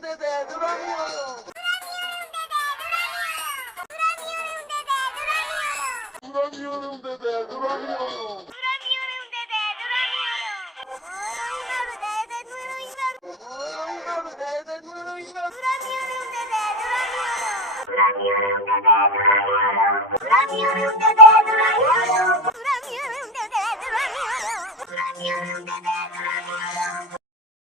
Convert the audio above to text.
Duramıyorum dede, duramıyorum. Duramıyorum dede, duramıyorum. Duramıyorum dede, duramıyorum. Duramıyorum dede, duramıyorum.